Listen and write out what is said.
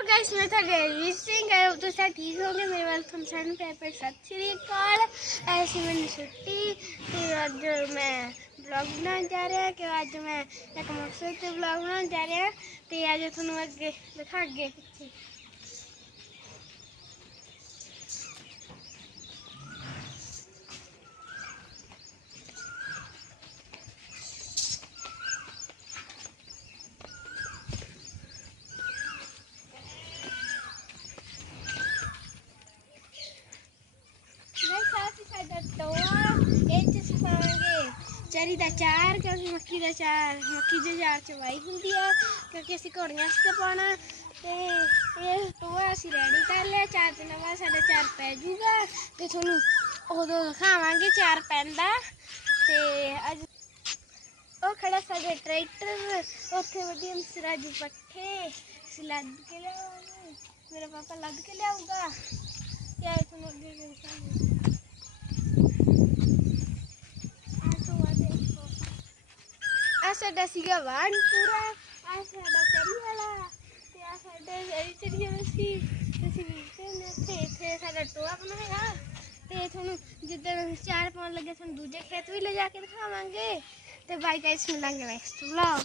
ਔਰ ਗਾਇਸ ਮੈਂ ਤਾਂ ਗਈ ਸਿੰਘ ਹੈ ਤੁਸੀਂ ਠੀਕ ਹੋਗੇ ਮੇਰੇ ਵੱਲ ਤੁਹਾਨੂੰ ਸਾਰਿਆਂ ਨੂੰ ਪਿਆਰ ਭਰੀ ਸਤਿ ਸ੍ਰੀ ਅਕਾਲ ਐਸੀ ਮੈਨੂੰ ਛੁੱਟੀ ਤੇ ਅੱਜ ਮੈਂ ਵਲੌਗ ਬਣਾਉਣ ਜਾ ਰਿਹਾ ਕਿ ਅੱਜ ਮੈਂ ਇੱਕ ਮਕਸਦ ਤੇ ਵਲੌਗ ਬਣਾਉਣ ਜਾ ਰਿਹਾ ਤੇ ਅੱਜ ਤੁਹਾਨੂੰ ਅੱਗੇ ਦਿਖਾ ਅੱਗੇ ਪਿੱਛੇ ਮੈਂ ਸਾਥੀ ਸਾਡਾ ਟੋਆ ਇਹ ਚ ਸਿਖਾਵਾਂਗੇ ਚਰੀ ਦਾ ਚਾਰ, ਕਿਉਂਕਿ ਮੱਕੀ ਦਾ ਚਾਰ, ਮੱਕੀ ਦੇ ਚਾਰ ਚ ਵਾਈ ਹੁੰਦੀ ਆ, ਕਿਉਂਕਿ ਅਸੀਂ ਘੋੜੀਆਂ ਵਾਸਤੇ ਪਾਉਣਾ ਤੇ ਇਹ ਟੋਆ ਅਸੀਂ ਰੈਡੀ ਕਰ ਲਿਆ, ਚਾਰ ਦਿਨਾਂ ਬਾਅਦ ਸਾਡਾ ਚਾਰ ਪੈ ਜੂਗਾ ਤੇ ਤੁਹਾਨੂੰ ਉਦੋਂ ਦਿਖਾਵਾਂਗੇ ਚਾਰ ਪੈਂਦਾ ਤੇ ਅੱਜ ਉਹ ਖੜਾ ਸਾਡੇ ਟਰੈਕਟਰ ਉੱਥੇ ਵਧੀਆ ਮਸਰਾਜੂ ਪੱਠੇ ਅਸੀਂ ਲੱਦ ਕੇ ਲਿਆਵਾਂਗੇ, ਮੇਰਾ ਪਾਪਾ ਲੱਦ ਕੇ ਲਿਆਊਗਾ ਯਾ ਤੁਹਾਨੂੰ ਅੱਗੇ ਦਿਖਾਉਂਗੀ ਆ ਤੋਂ ਆ ਦੇਖੋ ਆ ਸਾਡਾ ਸੀਗਾ ਵਾਨ ਪੂਰਾ। ਆ ਸਾਡਾ ਚਰੀ ਵਾਲਾ। ਤੇ ਆ ਸਾਡੇ ਜਿਹੜੀ ਚੜੀ ਵਾਲਾ ਸੀ, ਅਸੀਂ ਨੀਚੇ ਨੇ ਤੇ ਇੱਥੇ ਸਾਡਾ ਟੋਆ ਬਣਾਇਆ ਤੇ ਤੁਹਾਨੂੰ ਜਿੱਦਣ ਚਾਰ ਪਾਉਣ ਲੱਗੇ, ਤੁਹਾਨੂੰ ਦੂਜੇ ਖੇਤ ਵੀ ਲਿਜਾ ਕੇ ਦਿਖਾਵਾਂਗੇ। ਤੇ ਬਾਈ ਗਾਇਸ ਮਿਲਾਂਗੇ ਨੈਕਸਟ ਵਲੌਗ